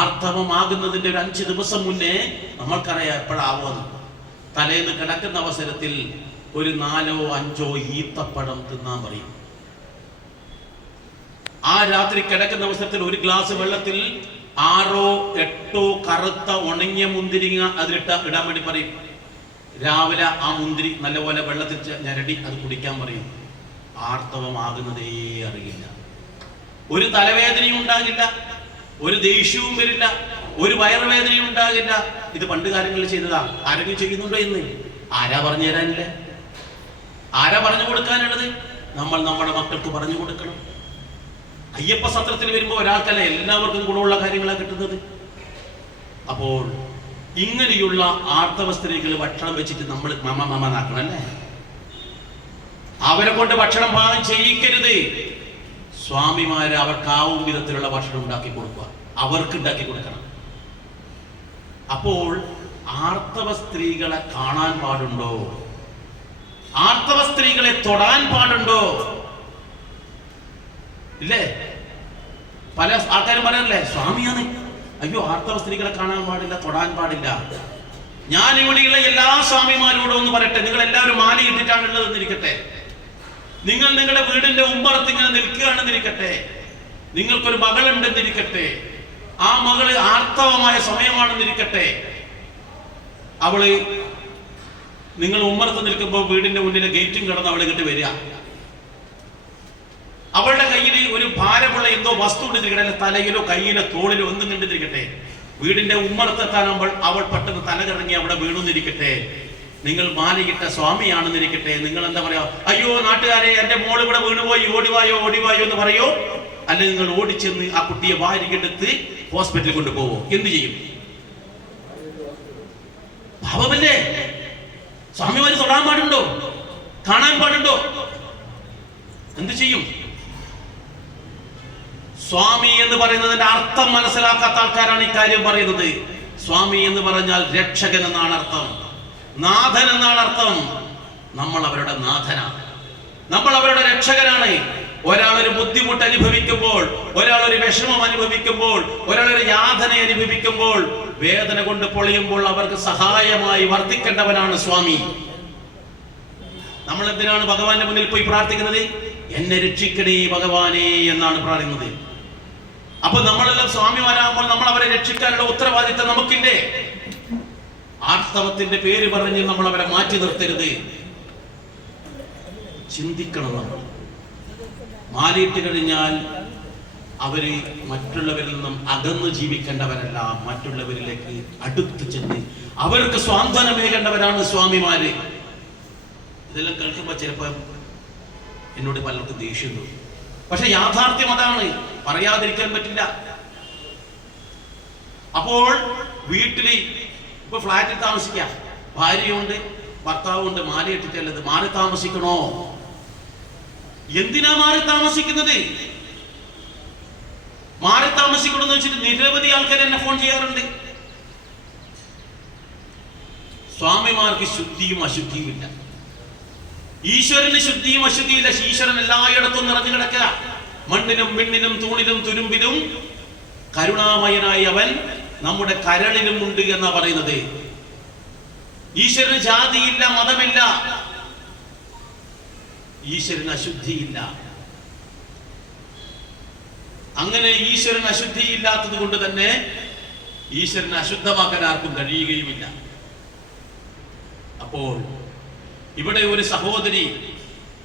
ആർത്തവമാകുന്നതിന്റെ ഒരു 5 ദിവസം മുന്നേ നമ്മൾക്കറിയാം എപ്പോഴാവുമെന്ന്. തലേന്ന് കിടക്കുന്ന അവസരത്തിൽ ഒരു 4ഓ 5ഓ ഈത്തപ്പഴം തിന്നാൻ പറയും. ആ രാത്രി കിടക്കുന്ന അവസരത്തിൽ 1 ഗ്ലാസ് വെള്ളത്തിൽ 6ഓ 8ഓ കറുത്ത ഉണങ്ങിയ മുന്തിരിങ്ങ ഇടാൻ വേണ്ടി പറയും. രാവിലെ ആ മുന്തിരി നല്ലപോലെ വെള്ളത്തിൽ ഞരടി അത് കുടിക്കാൻ പറയും. ആർത്തവമാകുന്നതേ അറിയില്ല. ഒരു തലവേദനയും ഉണ്ടാകില്ല, ഒരു ദേഷ്യവും വരില്ല, ഒരു വയറുവേദനയും ഉണ്ടാകില്ല. ഇത് പണ്ട് കാലങ്ങളിൽ ചെയ്തതാ. ആരെങ്കിലും ചെയ്യുന്നുണ്ടോ ഇന്ന്? ആരാ പറഞ്ഞു തരാനില്ല? ആരാ പറഞ്ഞു കൊടുക്കാനുള്ളത്? നമ്മൾ നമ്മുടെ മക്കൾക്ക് പറഞ്ഞു കൊടുക്കണം. അയ്യപ്പ സത്രത്തിൽ വരുമ്പോൾ ഒരാൾക്കല്ല, എല്ലാവർക്കും ഗുണമുള്ള കാര്യങ്ങളാണ് കിട്ടുന്നത്. അപ്പോൾ ഇങ്ങനെയുള്ള ആർത്തവ സ്ത്രീകൾ ഭക്ഷണം വെച്ചിട്ട് നമ്മൾ മമനാക്കണല്ലേ? അവരെ കൊണ്ട് ഭക്ഷണം പാകം ചെയ്യിക്കരുത്. സ്വാമിമാര് അവർക്കാവും വിധത്തിലുള്ള ഭക്ഷണം ഉണ്ടാക്കി കൊടുക്കുക, അവർക്ക് ഉണ്ടാക്കി കൊടുക്കണം. അപ്പോൾ ആർത്തവ സ്ത്രീകളെ കാണാൻ പാടുണ്ടോ? ആർത്തവ സ്ത്രീകളെ തൊടാൻ പാടുണ്ടോ? ഇല്ലേ? പല ആൾക്കാരും പറയാനല്ലേ സ്വാമിയാണ്, അയ്യോ ആർത്തവ സ്ത്രീകളെ കാണാൻ പാടില്ല, തൊടാൻ പാടില്ല. ഞാൻ ഇവിടെയുള്ള എല്ലാ സ്വാമിമാരോടും ഒന്ന് പറയട്ടെ, നിങ്ങൾ എല്ലാവരും മാലയിട്ടിട്ടാണുള്ളതെന്നിരിക്കട്ടെ, നിങ്ങൾ നിങ്ങളുടെ വീടിന്റെ ഉമ്മറത്ത് ഇങ്ങനെ നിൽക്കുകയാണെന്നിരിക്കട്ടെ, നിങ്ങൾക്കൊരു മകളുണ്ടെന്നിരിക്കട്ടെ, ആ മകള് ആർത്തവമായ സമയമാണെന്നിരിക്കട്ടെ, അവള് നിങ്ങൾ ഉമ്മറത്ത് നിൽക്കുമ്പോൾ വീടിന്റെ മുന്നിലെ ഗേറ്റും കടന്ന് അവൾ ഇങ്ങോട്ട് വരിക, അവളുടെ കയ്യിൽ ഒരു ഭാരമുള്ള എന്തോ വസ്തു ഉണ്ടെന്നിരിക്കട്ടെ, തലയിലോ കയ്യിലോ തോളിലോ ഒന്നും കണ്ടിരിക്കട്ടെ, വീടിന്റെ ഉമ്മറത്തെത്താനാകുമ്പോൾ അവൾ പെട്ടെന്ന് തല കറങ്ങി അവിടെ വീണുന്നിരിക്കട്ടെ, നിങ്ങൾ മാലയിട്ട സ്വാമിയാണെന്നിരിക്കട്ടെ, നിങ്ങൾ എന്താ പറയാ, അയ്യോ നാട്ടുകാരെ എന്റെ മോൾ ഇവിടെ വീണുപോയി, ഓടിവായോ ഓടിവായോ എന്ന് പറയോ? അല്ലെങ്കിൽ നിങ്ങൾ ഓടിച്ചെന്ന് ആ കുട്ടിയെ വാരികെടുത്ത് ഹോസ്പിറ്റലിൽ കൊണ്ടുപോവോ? എന്ത് ചെയ്യും? പാപമല്ലേ? സ്വാമിമാര് തൊടാൻ പാടുണ്ടോ? കാണാൻ പാടുണ്ടോ? എന്ത് ചെയ്യും? സ്വാമി എന്ന് പറയുന്നതിന്റെ അർത്ഥം മനസ്സിലാക്കാത്ത ആൾക്കാരാണ് ഇക്കാര്യം പറയുന്നത്. സ്വാമി എന്ന് പറഞ്ഞാൽ രക്ഷകൻ എന്നാണ് അർത്ഥം, നാഥൻ എന്നാണ് അർത്ഥം. നമ്മൾ അവരുടെ നാഥനാണ്, നമ്മൾ അവരുടെ രക്ഷകനാണ്. ഒരാൾ ഒരു ബുദ്ധിമുട്ട് അനുഭവിക്കുമ്പോൾ, ഒരാൾ ഒരു വിഷമം അനുഭവിക്കുമ്പോൾ, ഒരാൾ ഒരു യാതന അനുഭവിക്കുമ്പോൾ, വേദന കൊണ്ട് പൊളിയുമ്പോൾ അവർക്ക് സഹായമായി വർത്തിക്കേണ്ടവനാണ് സ്വാമി. നമ്മൾ എന്തിനാണ് ഭഗവാന്റെ മുന്നിൽ പോയി പ്രാർത്ഥിക്കുന്നത്? എന്നെ രക്ഷിക്കണേ ഭഗവാനെ എന്നാണ് പറയുന്നത്. അപ്പൊ നമ്മളെല്ലാം സ്വാമിമാരാകുമ്പോൾ നമ്മൾ അവരെ രക്ഷിക്കാനുള്ള ഉത്തരവാദിത്തം നമുക്കില്ലേ? ആർത്തവത്തിന്റെ പേര് പറഞ്ഞ് നമ്മൾ അവരെ മാറ്റി നിർത്തരുത്. ചിന്തിക്കണം. നമ്മൾ മാലയിട്ട് കഴിഞ്ഞാൽ അവര് മറ്റുള്ളവരിൽ നിന്നും അകന്നു ജീവിക്കേണ്ടവരല്ല, മറ്റുള്ളവരിലേക്ക് അടുത്ത് ചെന്ന് അവർക്ക് സ്വാന്തനമേകേണ്ടവരാണ് സ്വാമിമാര്. ഇതെല്ലാം കേൾക്കുമ്പോ ചിലപ്പോ എന്നോട് പലർക്കും ദേഷ്യം തോന്നും, പക്ഷെ യാഥാർത്ഥ്യം അതാണ്, പറയാതിരിക്കാൻ പറ്റില്ല. അപ്പോൾ വീട്ടില് ഇപ്പൊ ഫ്ലാറ്റിൽ താമസിക്കാം, ഭാര്യയുണ്ട് ഭർത്താവുണ്ട്, മാലയിട്ടിട്ടല്ലത്. മാറി താമസിക്കണോ? എന്തിനാ മാറി താമസിക്കുന്നത്? മാറി താമസിക്കണമെന്ന് വെച്ചിട്ട് നിരവധി ആൾക്കാർ എന്നെ ഫോൺ ചെയ്യാറുണ്ട്. സ്വാമിമാർക്ക് ശുദ്ധിയും അശുദ്ധിയും ഇല്ല, ഈശ്വരന് ശുദ്ധിയും അശുദ്ധിയില്ല. ഈശ്വരൻ എല്ലായിടത്തും നിറഞ്ഞു കിടക്കുക. മണ്ണിനും മിണ്ണിനും തൂണിലും തുരുമ്പിലും കരുണാമയനായി അവൻ നമ്മുടെ കരളിലും ഉണ്ട് എന്നാ പറയുന്നത്. ഈശ്വരന് ജാതിയില്ല, മതമില്ല, ഈശ്വരന് അശുദ്ധിയില്ല. അങ്ങനെ ഈശ്വരൻ അശുദ്ധിയില്ലാത്തത് കൊണ്ട് തന്നെ ഈശ്വരനെ അശുദ്ധമാക്കാൻ ആർക്കും കഴിയുകയുമില്ല. അപ്പോൾ ഇവിടെ ഒരു സഹോദരി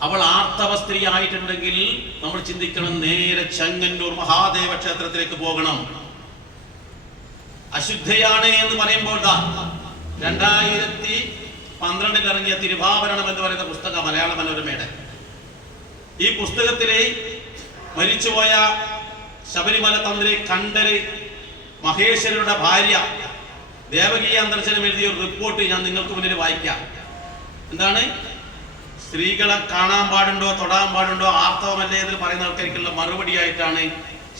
അവൾ ആർത്തവ സ്ത്രീ ആയിട്ടുണ്ടെങ്കിൽ നമ്മൾ ചിന്തിക്കണം, നേരെ ചെങ്ങന്നൂർ മഹാദേവ ക്ഷേത്രത്തിലേക്ക് പോകണം. അശുദ്ധയാണ് എന്ന് പറയുമ്പോൾ 2012 ഇറങ്ങിയ തിരുവാഭരണം എന്ന് പറയുന്ന പുസ്തകം മലയാള മനോരമയുടെ, ഈ പുസ്തകത്തിലെ മരിച്ചുപോയ ശബരിമല തന്ത്രി കണ്ഠര് മഹേശ്വരരുടെ ഭാര്യ ദേവകീ അന്തർജനം എഴുതിയ ഒരു റിപ്പോർട്ട് ഞാൻ നിങ്ങൾക്ക് മുന്നിൽ വായിക്കാം. എന്താണ്? സ്ത്രീകളെ കാണാൻ പാടുണ്ടോ, തൊടാൻ പാടുണ്ടോ, ആർത്തവമല്ലേ എന്ന് പറയുന്ന ആൾക്കാർക്കുള്ള മറുപടി ആയിട്ടാണ്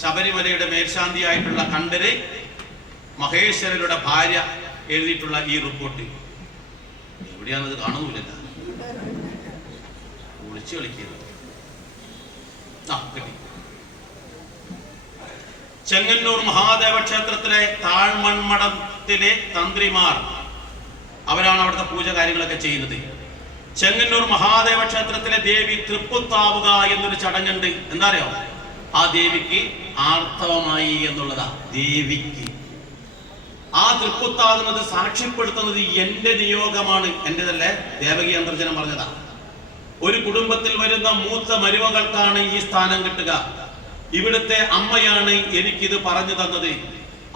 ശബരിമലയുടെ മേൽശാന്തി ആയിട്ടുള്ള കണ്ഠര് മഹേശ്വരരുടെ ഭാര്യ എഴുതിയിട്ടുള്ള ഈ റിപ്പോർട്ട്. എവിടെയാണത്? കാണുന്നില്ല, ഒളിച്ചു കളിക്കുന്നത്. കിട്ടി. ചെങ്ങന്നൂർ മഹാദേവ ക്ഷേത്രത്തിലെ താഴ്മൺമഠത്തിലെ തന്ത്രിമാർ, അവരാണ് അവിടുത്തെ പൂജ കാര്യങ്ങളൊക്കെ ചെയ്യുന്നത്. ചെങ്ങന്നൂർ മഹാദേവ ക്ഷേത്രത്തിലെ ദേവി തൃപ്പുത്താവുക എന്നൊരു ചടങ്ങുണ്ട്. എന്താ അറിയോ? ആ ദേവിക്ക് ആർത്തവമായി എന്നുള്ളതാ. ദേവിക്ക് ആ തൃപ്പുത്താകുന്നത് സാക്ഷ്യപ്പെടുത്തുന്നത് എന്റെ നിയോഗമാണ്, എന്റേതല്ലേ, ദേവകീ അന്തർജനം പറഞ്ഞതാ. ഒരു കുടുംബത്തിൽ വരുന്ന മൂത്ത മരുമകൾക്കാണ് ഈ സ്ഥാനം കിട്ടുക. ഇവിടുത്തെ അമ്മയാണ് എനിക്കിത് പറഞ്ഞു തന്നത്.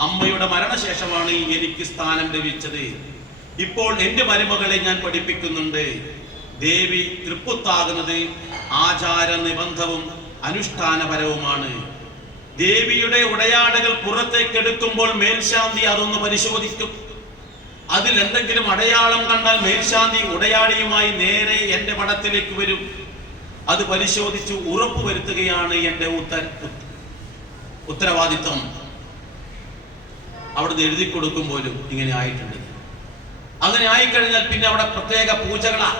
അമ്മയുടെ മരണശേഷമാണ് എനിക്ക് സ്ഥാനം ലഭിച്ചത്. ഇപ്പോൾ എന്റെ മരുമകളെ ഞാൻ പഠിപ്പിക്കുന്നുണ്ട്. ദേവി തൃപ്പുത്താകുന്നത് ആചാര നിബന്ധവും അനുഷ്ഠാനപരവുമാണ്. ദേവിയുടെ ഉടയാടകൾ പുറത്തേക്ക് എടുക്കുമ്പോൾ മേൽശാന്തി അതൊന്ന് പരിശോധിക്കും. അതിൽ എന്തെങ്കിലും അടയാളം കണ്ടാൽ മേൽശാന്തി ഉടയാടിയുമായി നേരെ എന്റെ മഠത്തിലേക്ക് വരും. അത് പരിശോധിച്ച് ഉറപ്പുവരുത്തുകയാണ് എന്റെ ഉത്തരവാദിത്വം. അവിടുന്ന് എഴുതി കൊടുക്കും പോലും ഇങ്ങനെ ആയിട്ടുണ്ട്. അങ്ങനെ ആയിക്കഴിഞ്ഞാൽ പിന്നെ അവിടെ പ്രത്യേക പൂജകളാ.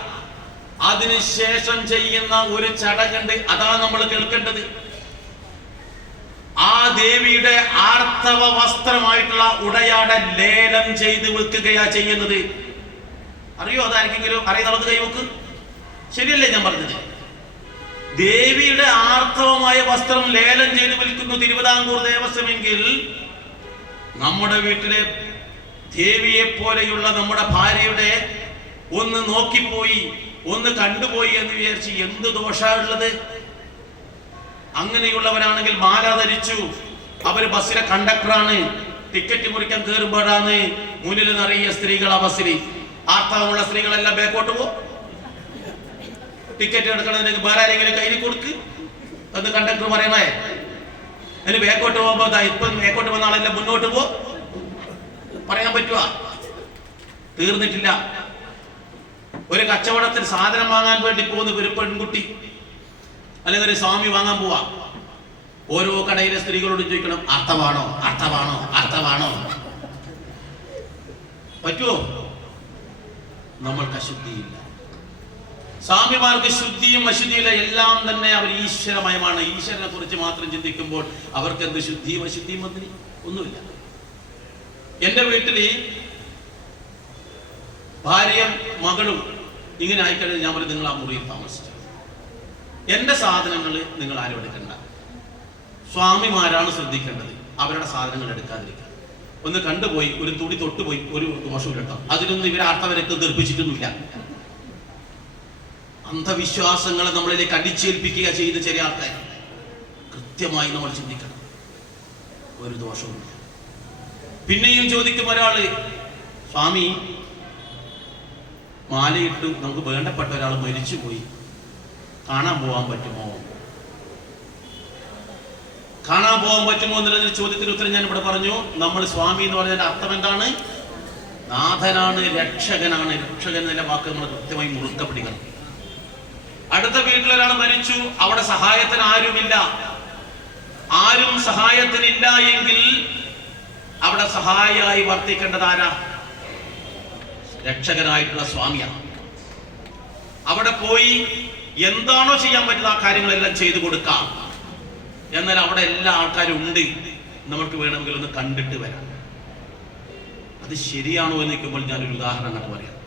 അതിനുശേഷം ചെയ്യുന്ന ഒരു ചടങ്ങുണ്ട്, അതാണ് നമ്മൾ കേൾക്കേണ്ടത്. ദേവിയുടെ ആർത്തവ വസ്ത്രമായിട്ടുള്ള ഉടയാട ലേലം ചെയ്ത് വിൽക്കുകയാ ചെയ്യുന്നത്. അറിയോ? അതാർക്കെങ്കിലും അറിയുന്നത് കൈവക്ക്. ശരിയല്ലേ ഞാൻ പറഞ്ഞത്? ദേവിയുടെ ആർത്തവമായ വസ്ത്രം ലേലം ചെയ്ത് വിൽക്കുന്നു തിരുവിതാംകൂർ ദേവസ്വമെങ്കിൽ, നമ്മുടെ വീട്ടിലെ ദേവിയെ പോലെയുള്ള നമ്മുടെ ഭാര്യയുടെ ഒന്ന് നോക്കിപ്പോയി, ഒന്ന് കണ്ടുപോയി എന്ന് വിചാരിച്ച് എന്ത് ദോഷമുള്ളത്? അങ്ങനെയുള്ളവരാണെങ്കിൽ മാല ധരിച്ചു, അവര് ബസ്സിലെ കണ്ടക്ടറാണ്, ടിക്കറ്റ് മുറിക്കാൻ കയറുമ്പോഴാണ് മുന്നിൽ നിറയെ സ്ത്രീകൾ. ആ ബസ്സിൽ ആർത്തവമുള്ള സ്ത്രീകളെല്ലാം ബേക്കോട്ട് പോ. ടിക്കറ്റ് എടുക്കണതിന് വേറെ ആരെങ്കിലും കയ്യിൽ കൊടുക്ക് എന്ന് കണ്ടക്ടർ പറയണേ. അതിന് ബേക്കോട്ട് പോകുമ്പോ ഇപ്പം ബേക്കോട്ട് വന്ന ആളെല്ലാം മുന്നോട്ട് പോ പറയാൻ പറ്റുവാ? തീർന്നിട്ടില്ല. ഒരു കച്ചവടത്തിൽ സാധനം വാങ്ങാൻ വേണ്ടി പോകുന്ന ഒരു പെൺകുട്ടി അല്ലെങ്കിൽ ഒരു സ്വാമി വാങ്ങാൻ പോവാ. ഓരോ കടയിലെ സ്ത്രീകളോട് ചോദിക്കണം, അർത്ഥമാണോ അർത്ഥമാണോ അർത്ഥമാണോ? പറ്റുമോ? നമ്മൾക്ക് അശുദ്ധിയില്ല. സ്വാമിമാർക്ക് ശുദ്ധിയും അശുദ്ധിയില്ല. എല്ലാം തന്നെ അവർ ഈശ്വരമയമാണ്. ഈശ്വരനെ കുറിച്ച് മാത്രം ചിന്തിക്കുമ്പോൾ അവർക്ക് എന്ത് ശുദ്ധിയും അശുദ്ധിയും ഒന്നുമില്ല. എന്റെ വീട്ടില് ഭാര്യയും മകളും ഇങ്ങനെ ആയിക്കഴിഞ്ഞാൽ ഞാൻ പറയും, നിങ്ങൾ ആ മുറിയിൽ താമസിച്ചു, എന്റെ സാധനങ്ങൾ നിങ്ങൾ ആരും എടുക്കണ്ട. സ്വാമിമാരാണ് ശ്രദ്ധിക്കേണ്ടത്, അവരുടെ സാധനങ്ങൾ എടുക്കാതിരിക്കുക. ഒന്ന് കണ്ടുപോയി, ഒരു തുണി തൊട്ടുപോയി, ഒരു ദോഷവും കേട്ടോ. അതിനൊന്നും ഇവരെ ആർത്തവരൊക്കെ നിർപ്പിച്ചിട്ടൊന്നുമില്ല. അന്ധവിശ്വാസങ്ങളെ നമ്മളിലേക്ക് അടിച്ചേൽപ്പിക്കുക ചെയ്ത് ചില ആൾക്കാർ. കൃത്യമായി നമ്മൾ ചിന്തിക്കണം, ഒരു ദോഷവുമില്ല. പിന്നെയും ചോദിക്കും ഒരാള്, സ്വാമി മാലയിട്ട് നമുക്ക് വേണ്ടപ്പെട്ട ഒരാൾ മരിച്ചുപോയി, കാണാൻ പോകാൻ പറ്റുമോ? കാണാൻ പോകാൻ പറ്റുമോ എന്നുള്ള ചോദ്യത്തിന് ഉത്തരം ഞാൻ ഇവിടെ പറഞ്ഞു. നമ്മൾ സ്വാമി എന്ന് പറഞ്ഞതിന്റെ അർത്ഥം എന്താണ്? നാഥനാണ്, രക്ഷകനാണ്. രക്ഷകൻ എന്ന വാക്ക് നമ്മൾ കൃത്യമായി മുറുക്ക പിടിക്കണം. അടുത്ത വീട്ടിലൊരാൾ മരിച്ചു, അവിടെ സഹായത്തിന് ആരുമില്ല. ആരും സഹായത്തിനില്ല എങ്കിൽ അവിടെ സഹായിയായി വർത്തിക്കേണ്ടത് ആരാ? രക്ഷകനായിട്ടുള്ള സ്വാമിയാണ്. അവിടെ പോയി എന്താണോ ചെയ്യാൻ പറ്റുന്ന ആ കാര്യങ്ങളെല്ലാം ചെയ്തു കൊടുക്കാം. എന്നാൽ അവിടെ എല്ലാ ആൾക്കാരും ഉണ്ട്, നമുക്ക് വേണമെങ്കിൽ ഒന്ന് കണ്ടിട്ട് വരാം. അത് ശരിയാണോ എന്ന് നിൽക്കുമ്പോൾ ഞാനൊരു ഉദാഹരണം കണ്ടു പറയാം.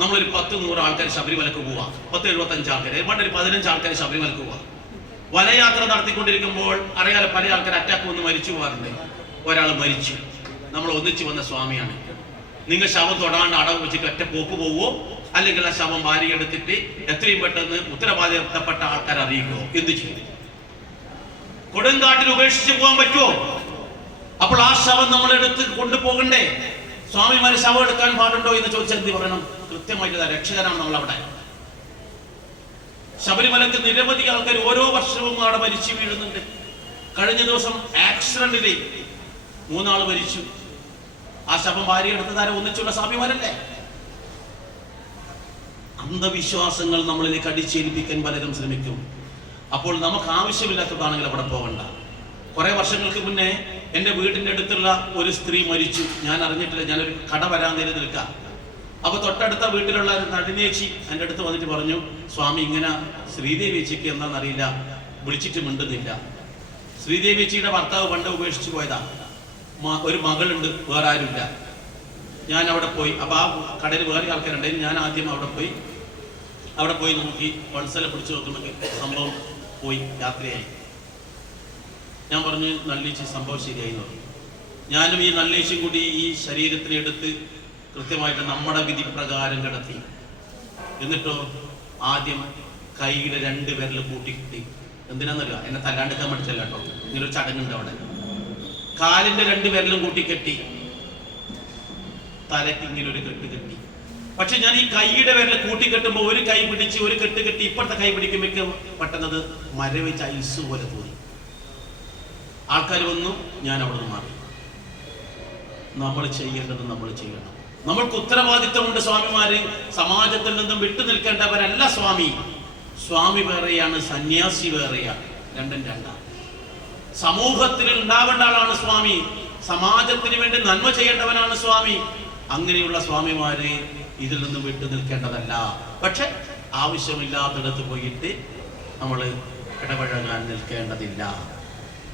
നമ്മളൊരു 10-100 ആൾക്കാർ ശബരിമലക്ക് പോവാ, 10-75 ആൾക്കാർ, ഒരു 15 ആൾക്കാർ ശബരിമലക്ക് പോവാ. വനയാത്ര നടത്തിക്കൊണ്ടിരിക്കുമ്പോൾ അറിയാലോ, പല ആൾക്കാർ അറ്റാക്ക് വന്ന് മരിച്ചു പോകാറുണ്ട്. ഒരാൾ മരിച്ചു, നമ്മൾ ഒന്നിച്ചു വന്ന സ്വാമിയാണ്. നിങ്ങൾ ശവം തൊടാണ്ട് അടവ് വെച്ചിട്ട് ഒറ്റ പോക്ക് പോവോ, അല്ലെങ്കിൽ ആ ശവം വാരി എടുത്തിട്ട് എത്രയും പെട്ടെന്ന് ഉത്തരവാദിത്തപ്പെട്ട ആൾക്കാർ അറിയിക്കുമോ? എന്ത് ചെയ്യും? കൊടുങ്കാട്ടിൽ ഉപേക്ഷിച്ച് പോകാൻ പറ്റുമോ? അപ്പോൾ ആ ശവം നമ്മൾ എടുത്ത് കൊണ്ടുപോകണ്ടേ? സ്വാമിമാര് ശവം എടുക്കാൻ പാടുണ്ടോ എന്ന് ചോദിച്ചാൽ എന്ത് പറയണം? കൃത്യമായിട്ട് രക്ഷകനാണ് നമ്മൾ അവിടെ. ശബരിമലക്ക് നിരവധി ആൾക്കാർ ഓരോ വർഷവും അവിടെ മരിച്ചു വീഴുന്നുണ്ട്. കഴിഞ്ഞ ദിവസം ആക്സിഡന്റില് 3 ആൾ മരിച്ചു. ആ ശവം ഭാര്യ എടുത്തതാരെ ഒന്നിച്ചുള്ള സ്വാമിമാരല്ലേ? അന്ധവിശ്വാസങ്ങൾ നമ്മളിലേക്ക് അടിച്ചേൽപ്പിക്കാൻ പലരും ശ്രമിക്കും. അപ്പോൾ നമുക്ക് ആവശ്യമില്ലാത്തതാണെങ്കിൽ അവിടെ പോകണ്ട. കുറെ വർഷങ്ങൾക്ക് മുന്നേ എൻ്റെ വീടിൻ്റെ അടുത്തുള്ള ഒരു സ്ത്രീ മരിച്ചു. ഞാൻ അറിഞ്ഞിട്ടില്ല, ഞാനൊരു കട വരാൻ നേരം നിൽക്കാം. അപ്പൊ തൊട്ടടുത്ത വീട്ടിലുള്ള നടിനേച്ചി എൻ്റെ അടുത്ത് വന്നിട്ട് പറഞ്ഞു, സ്വാമി ഇങ്ങനെ ശ്രീദേവി ചേച്ചിക്ക് എന്താണെന്നറിയില്ല, വിളിച്ചിട്ട് മിണ്ടുന്നില്ല. ശ്രീദേവി ചേച്ചിയുടെ ഭർത്താവ് പണ്ട് ഉപേക്ഷിച്ച് പോയതാ. ഒരു മകളുണ്ട്, വേറെ ആരുമില്ല. ഞാൻ അവിടെ പോയി. അപ്പൊ ആ കടയിൽ വേറെ ആൾക്കാരുണ്ടായിരുന്നു. ഞാൻ ആദ്യം അവിടെ പോയി നോക്കി, വത്സല പിടിച്ചു നോക്കുമ്പോൾ സംഭവം പോയി, രാത്രിയായി. ഞാൻ പറഞ്ഞു, നല്ലീച്ചി സംഭവം ശരിയായി എന്ന് പറഞ്ഞു. ഞാനും ഈ നല്ലീച്ചും കൂടി ഈ ശരീരത്തിനെ എടുത്ത് കൃത്യമായിട്ട് നമ്മുടെ വിധി പ്രകാരം കിടത്തി. എന്നിട്ടോ ആദ്യം കൈയുടെ 2 വിരൽ കൂട്ടിക്കിട്ടി. എന്തിനാന്നറിയോ? എന്നെ തല്ലാണ്ടിക്കാൻ പഠിച്ചല്ല കേട്ടോ, ഇങ്ങനൊരു ചടങ്ങുണ്ട് അവിടെ. കാലിന്റെ 2 വിരലും കൂട്ടിക്കെട്ടി, തലയ്ക്ക് ഇങ്ങനെ ഒരു കെട്ട് കെട്ടി. പക്ഷെ ഞാൻ ഈ കൈയുടെ വിരൽ കൂട്ടിക്കെട്ടുമ്പോൾ ഒരു കൈ പിടിച്ച് ഒരു കെട്ട് കെട്ടി ഇപ്പോഴത്തെ കൈ പിടിക്കുമ്പോഴേക്ക് പെട്ടെന്നത് മരവിച്ച ഐസ് പോലെ തോന്നി. ആൾക്കാർ വന്നു, ഞാൻ അവിടെ നിന്ന് മാറി. നമ്മൾ ചെയ്യേണ്ടത് നമ്മൾ ചെയ്യണം. നമ്മൾക്ക് ഉത്തരവാദിത്വമുണ്ട്. സ്വാമിമാര് സമാജത്തിൽ നിന്നും വിട്ടു നിൽക്കേണ്ടവരല്ല സ്വാമി. സ്വാമി വേറെയാണ്, സന്യാസി വേറെയാണ്. രണ്ടും രണ്ടാണ്. സമൂഹത്തിൽ ഉണ്ടാവേണ്ട ആളാണ് സ്വാമി. സമാജത്തിന് വേണ്ടി നന്മ ചെയ്യേണ്ടവനാണ് സ്വാമി. അങ്ങനെയുള്ള സ്വാമിമാര് ഇതിൽ നിന്നും വിട്ടു നിൽക്കേണ്ടതല്ല. പക്ഷെ ആവശ്യമില്ലാത്തിടത്ത് പോയിട്ട് നമ്മൾ ഇടപഴകാൻ നിൽക്കേണ്ടതില്ല.